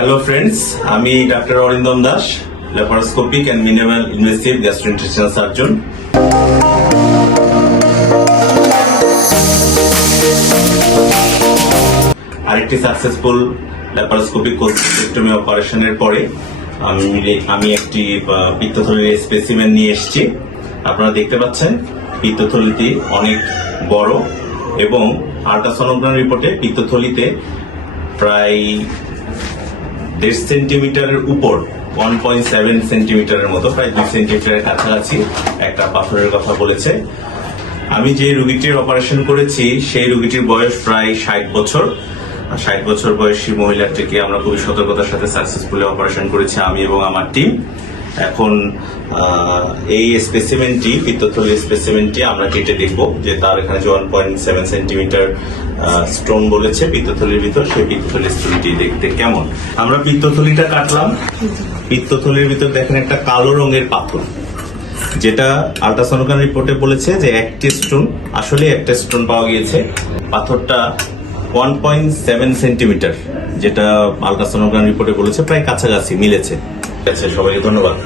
Hello friends আমি doctor Arindam Das laparoscopic and minimal invasive gastrointestinal surgeon আরেকটি successful laparoscopic cholecystectomy অপারেশনের পরে আমি আমি একটি পিত্তথলির স্পেসিমেন নিয়ে এসেছি। আপনারা দেখতে পাচ্ছেন, পিত্তথলিটি অনেক বড় এবং আল্ট্রাসোনোগ্রাম রিপোর্টে পিত্তথলিতে প্রায় দেড় সেন্টিমিটারের উপর ওয়ান পয়েন্ট সেভেন সেন্টিমিটারের মতো, প্রায় দুই সেন্টিমিটারের কাছাকাছি একটা পাথরের কথা বলেছে। আমি যে রুগীটির অপারেশন করেছি, সেই রুগীটির বয়স প্রায় ষাট বছর। ষাট বছর বয়সী মহিলাটিকে আমরা খুবই সতর্কতার সাথে সাকসেসফুলি অপারেশন করেছি, আমি এবং আমার টিম এখন এই স্পেসিমেন্টটি পিত্তথলি স্পেসিমেন্টটি আমরা কেটে দেখব যে তার এখানে যে one point seven centimetre stone বলেছে পিত্তথলির ভিতর, সেই পিত্তথলির স্টোনটি দেখতে কেমন? আমরা পিত্তথলিটা কাটলাম। পিত্তথলির ভিতর দেখেন একটা কালো রঙের পাথর, যেটা আল্ট্রাসোনোগ্রাম রিপোর্টে বলেছে যে একটি স্টোন আসলে একটা স্টোন পাওয়া গিয়েছে। পাথরটা ওয়ান পয়েন্ট সেভেন সেন্টিমিটার যেটা আল্ট্রাসোনোগ্রাম রিপোর্টে বলেছে, প্রায় কাছাকাছি, মিলেছে। সবাইকে ধন্যবাদ।